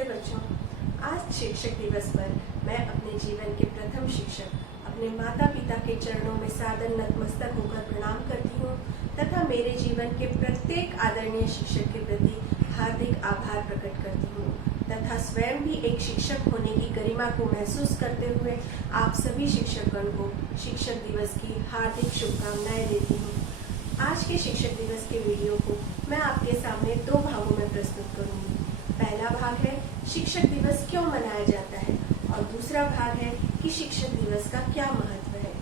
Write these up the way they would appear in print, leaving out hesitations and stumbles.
नमस्ते बच्चों। आज शिक्षक दिवस पर मैं अपने जीवन के प्रथम शिक्षक अपने माता पिता के चरणों में सादर नतमस्तक होकर प्रणाम करती हूँ तथा मेरे जीवन के प्रत्येक आदरणीय शिक्षक के प्रति हार्दिक आभार प्रकट करती हूँ तथा स्वयं भी एक शिक्षक होने की गरिमा को महसूस करते हुए आप सभी शिक्षकगण को शिक्षक दिवस की हार्दिक शुभकामनाएं देती हूँ। आज के शिक्षक दिवस के वीडियो को मैं आपके सामने दो भागों में प्रस्तुत करूंगी। पहला भाग है शिक्षक दिवस क्यों मनाया जाता है और दूसरा भाग है कि शिक्षक दिवस का क्या महत्व है।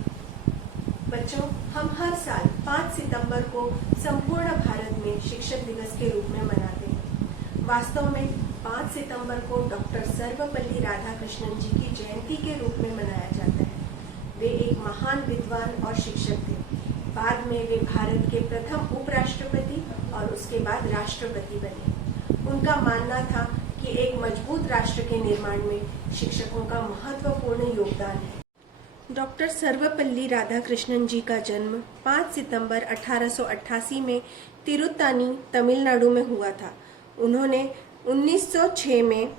बच्चों, हम हर साल 5 सितंबर को संपूर्ण भारत में शिक्षक दिवस के रूप में मनाते हैं। वास्तव में 5 सितंबर को डॉक्टर सर्वपल्ली राधाकृष्णन जी की जयंती के रूप में मनाया जाता है। वे एक महान विद्वान और शिक्षक थे। बाद में वे भारत के प्रथम उपराष्ट्रपति और उसके बाद राष्ट्रपति बने। उनका मानना था कि एक मजबूत राष्ट्र के निर्माण में शिक्षकों का महत्वपूर्ण योगदान है। डॉक्टर सर्वपल्ली राधाकृष्णन जी का जन्म 5 सितंबर 1888 में तिरुत्तानी, तमिलनाडु में हुआ था। उन्होंने 1906 में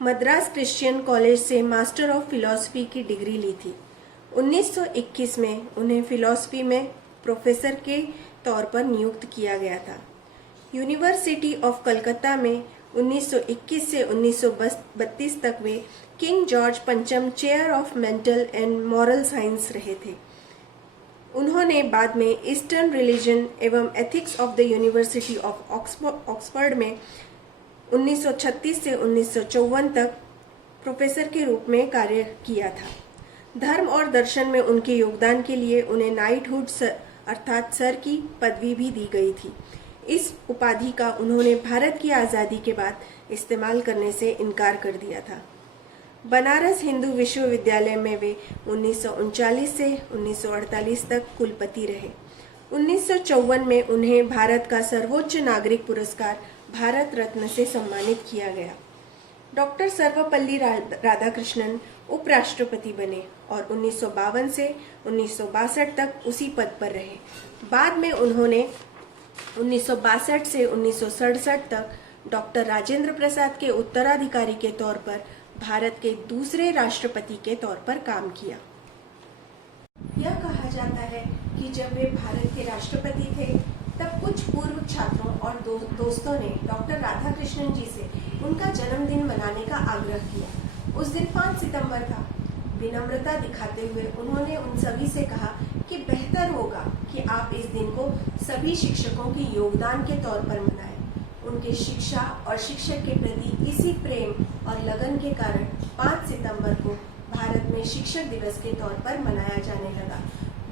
मद्रास क्रिश्चियन कॉलेज से मास्टर ऑफ फिलॉसफी की डिग्री ली थी। 1921 में उन्हें फिलॉसफी में प्रोफेसर के तौर पर नियुक्त किया गया था। यूनिवर्सिटी ऑफ कलकत्ता में 1921 से 1932 तक वे किंग जॉर्ज पंचम chair of mental and moral science रहे थे। उन्होंने बाद में ईस्टर्न रिलीजन एवं ethics of the university of Oxford में 1936 से 1954 तक प्रोफेसर के रूप में कार्य किया था। धर्म और दर्शन में उनके योगदान के लिए उन्हें नाइटहुड अर्थात सर की पदवी भी दी गई थी। इस उपाधि का उन्होंने भारत की आज़ादी के बाद इस्तेमाल करने से इनकार कर दिया था। बनारस हिंदू विश्वविद्यालय में वे 1939 से 1948 तक कुलपति रहे। 1954 में उन्हें भारत का सर्वोच्च नागरिक पुरस्कार भारत रत्न से सम्मानित किया गया। डॉक्टर सर्वपल्ली राधाकृष्णन उपराष्ट्रपति बने और 1952 से 1962 तक उसी पद पर रहे। बाद में उन्होंने 1962 से 1967 तक डॉक्टर राजेंद्र प्रसाद के उत्तराधिकारी के तौर पर भारत के दूसरे राष्ट्रपति के तौर पर काम किया। यह कहा जाता है कि जब वे भारत के राष्ट्रपति थे तब कुछ पूर्व छात्रों और दोस्तों ने डॉक्टर राधाकृष्णन जी से उनका जन्मदिन मनाने का आग्रह किया। उस दिन 5 सितंबर था। विनम्रता दिखाते हुए उन्होंने उन सभी से कहा कि बेहतर होगा कि आप इस दिन को सभी शिक्षकों के योगदान के तौर पर मनाएं। उनके शिक्षा और शिक्षक के प्रति इसी प्रेम और लगन के कारण 5 सितंबर को भारत में शिक्षक दिवस के तौर पर मनाया जाने लगा।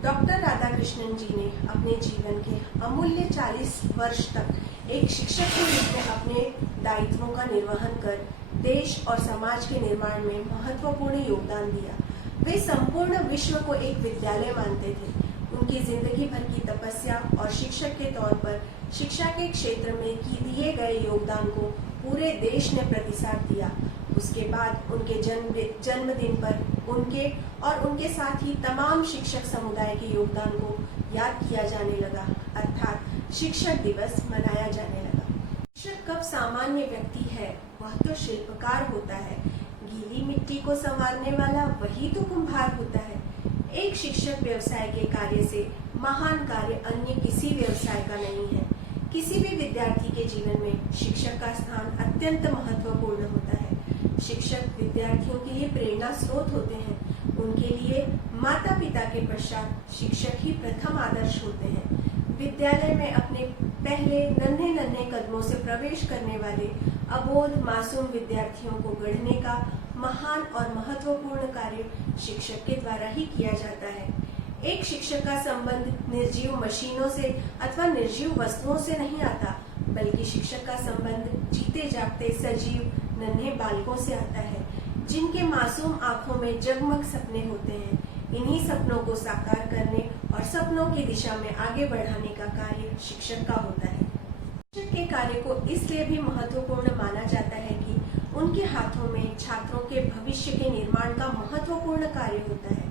डॉक्टर राधाकृष्णन जी ने अपने जीवन के अमूल्य 40 वर्ष तक एक शिक्षक के रूप में अपने दायित्वों का निर्वहन कर देश और समाज के निर्माण में महत्वपूर्ण योगदान दिया। वे संपूर्ण विश्व को एक विद्यालय मानते थे। उनकी जिंदगी भर की तपस्या और शिक्षक के तौर पर शिक्षा के क्षेत्र में दिए गए योगदान को पूरे देश ने प्रतिसाद दिया। उसके बाद उनके जन्मदिन पर उनके और उनके साथ ही तमाम शिक्षक समुदाय के योगदान को याद किया जाने लगा, अर्थात शिक्षक दिवस मनाया जाने लगा। शिक्षक कब सामान्य व्यक्ति है, वह तो शिल्पकार होता है। गीली मिट्टी को संवारने वाला वही तो कुम्हार होता है। एक शिक्षक व्यवसाय के कार्य से महान कार्य अन्य किसी व्यवसाय का नहीं है। किसी भी विद्यार्थी के जीवन में शिक्षक का स्थान अत्यंत महत्वपूर्ण होता है। शिक्षक विद्यार्थियों के लिए प्रेरणा स्रोत होते हैं। उनके लिए माता पिता के पश्चात शिक्षक ही प्रथम आदर्श होते हैं। विद्यालय में अपने पहले नन्हे कदमों से प्रवेश करने वाले अबोध मासूम विद्यार्थियों को गढ़ने का महान और महत्वपूर्ण कार्य शिक्षक के द्वारा ही किया जाता है। एक शिक्षक का संबंध निर्जीव मशीनों से अथवा निर्जीव वस्तुओं से नहीं आता, बल्कि शिक्षक का संबंध जीते जागते सजीव नन्हे बालकों से आता है, जिनके मासूम आंखों में जगमग सपने होते हैं। इन्हीं सपनों को साकार करने और सपनों की दिशा में आगे बढ़ाने का कार्य शिक्षक का होता है। शिक्षक के कार्य को इसलिए भी महत्वपूर्ण माना जाता है कि उनके हाथों में छात्रों के भविष्य के निर्माण का महत्वपूर्ण कार्य होता है।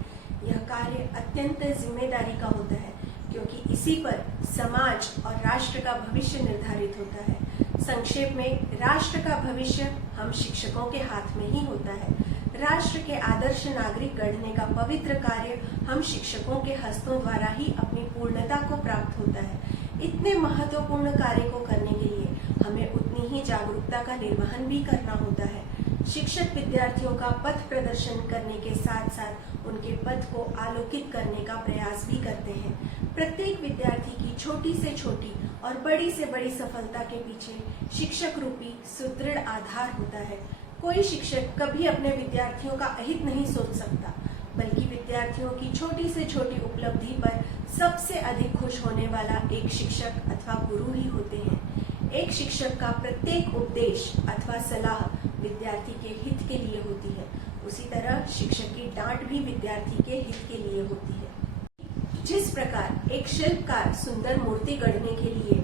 यह कार्य अत्यंत जिम्मेदारी का होता है, क्योंकि इसी पर समाज और राष्ट्र का भविष्य निर्धारित होता है। संक्षेप में, राष्ट्र का भविष्य हम शिक्षकों के हाथ में ही होता है। राष्ट्र के आदर्श नागरिक गढ़ने का पवित्र कार्य हम शिक्षकों के हस्तों द्वारा ही अपनी पूर्णता को प्राप्त होता है। इतने महत्वपूर्ण कार्य को करने के लिए हमें उतनी ही जागरूकता का निर्वहन भी करना होता है। शिक्षक विद्यार्थियों का पथ प्रदर्शन करने के साथ साथ उनके पथ को आलोकित करने का प्रयास भी करते हैं। प्रत्येक विद्यार्थी की छोटी से छोटी और बड़ी से बड़ी सफलता के पीछे शिक्षक रूपी सुदृढ़ आधार होता है। कोई शिक्षक कभी अपने विद्यार्थियों का अहित नहीं सोच सकता, बल्कि विद्यार्थियों की छोटी से छोटी उपलब्धि पर सबसे अधिक खुश होने वाला एक शिक्षक अथवा गुरु ही होते हैं। एक शिक्षक का प्रत्येक उपदेश अथवा सलाह विद्यार्थी के हित के लिए होती है। उसी तरह शिक्षक की डांट भी विद्यार्थी के हित के लिए होती है। जिस प्रकार एक शिल्पकार सुंदर मूर्ति गढ़ने के लिए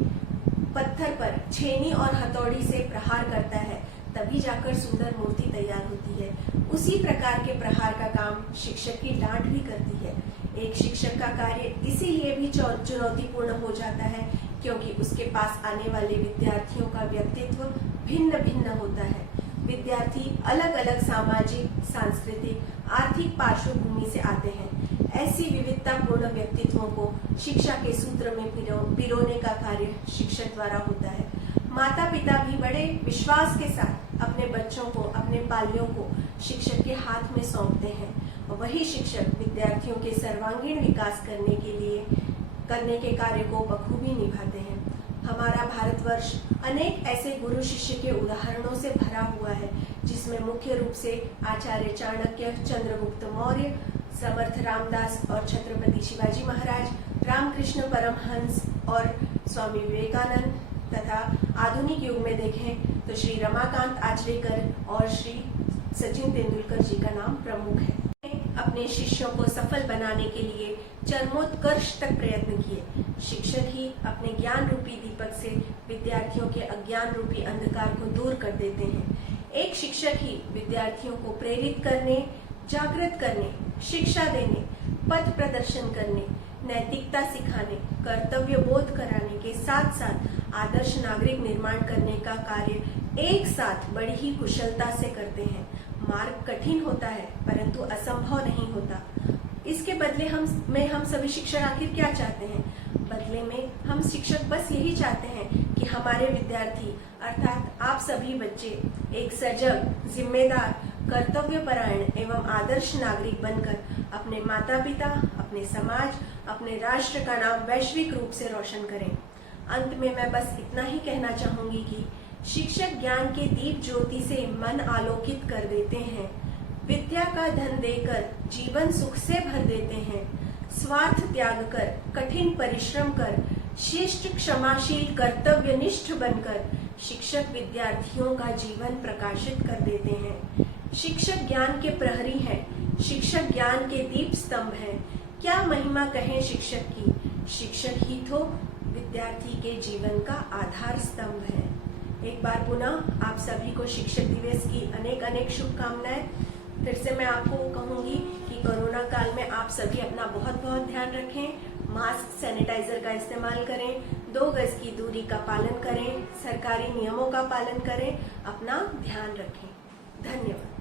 पत्थर पर छेनी और हथौड़ी से प्रहार करता है, तभी जाकर सुंदर मूर्ति तैयार होती है, उसी प्रकार के प्रहार का काम शिक्षक की डांट भी करती है। एक शिक्षक का कार्य इसीलिए भी चुनौतीपूर्ण हो जाता है क्योंकि उसके पास आने वाले विद्यार्थियों का व्यक्तित्व भिन्न भिन्न होता है। विद्यार्थी अलग अलग सामाजिक, सांस्कृतिक, आर्थिक पार्श्वभूमि से आते हैं। ऐसी विविधतापूर्ण व्यक्तित्वों को शिक्षा के सूत्र में पिरोने का कार्य शिक्षक द्वारा होता है। माता पिता भी बड़े विश्वास के साथ अपने बच्चों को, अपने बाल्यों को शिक्षक के हाथ में सौंपते हैं और वही शिक्षक विद्यार्थियों के सर्वांगीण विकास करने के कार्य को बखूबी निभाते हैं। हमारा भारतवर्ष अनेक ऐसे गुरु शिष्य के उदाहरणों से भरा हुआ है, जिसमें मुख्य रूप से आचार्य चाणक्य, चंद्रगुप्त मौर्य, समर्थ रामदास और छत्रपति शिवाजी महाराज, रामकृष्ण परमहंस और स्वामी विवेकानंद तथा आधुनिक युग में देखें तो श्री रमाकांत आचरेकर और श्री सचिन तेंदुलकर जी का नाम प्रमुख है। अपने शिष्यों को सफल बनाने के लिए चरमोत्कर्ष तक प्रयत्न किए। शिक्षक ही अपने ज्ञान रूपी दीपक से विद्यार्थियों के अज्ञान रूपी अंधकार को दूर कर देते हैं। एक शिक्षक ही विद्यार्थियों को प्रेरित करने, जागृत करने, शिक्षा देने, पथ प्रदर्शन करने, नैतिकता सिखाने, कर्तव्य बोध कराने के साथ साथ आदर्श नागरिक निर्माण करने का कार्य एक साथ बड़ी ही कुशलता से करते हैं। मार्ग कठिन होता है परंतु असंभव नहीं होता। इसके बदले हम सभी शिक्षक आखिर क्या चाहते हैं? बदले में हम शिक्षक बस यही चाहते हैं कि हमारे विद्यार्थी अर्थात आप सभी बच्चे एक सजग, जिम्मेदार, कर्तव्यपरायण एवं आदर्श नागरिक बनकर अपने माता पिता, अपने समाज, अपने राष्ट्र का नाम वैश्विक रूप से रोशन करें। अंत में मैं बस इतना ही कहना चाहूंगी कि शिक्षक ज्ञान के दीप ज्योति से मन आलोकित कर देते हैं, विद्या का धन देकर जीवन सुख से भर देते हैं, स्वार्थ त्याग कर, कठिन परिश्रम कर, शिष्ट, क्षमाशील, कर्तव्यनिष्ठ बनकर शिक्षक विद्यार्थियों का जीवन प्रकाशित कर देते हैं। शिक्षक ज्ञान के प्रहरी हैं, शिक्षक ज्ञान के दीप स्तंभ हैं। क्या महिमा कहें शिक्षक की? शिक्षक ही तो विद्यार्थी के जीवन का आधार स्तंभ है। एक बार पुनः आप सभी को शिक्षक दिवस की अनेक अनेक शुभकामनाएं। फिर से मैं आपको कहूंगी कि कोरोना काल में आप सभी अपना बहुत बहुत ध्यान रखें, मास्क, सैनिटाइजर का इस्तेमाल करें, 2 गज की दूरी का पालन करें, सरकारी नियमों का पालन करें, अपना ध्यान रखें। धन्यवाद।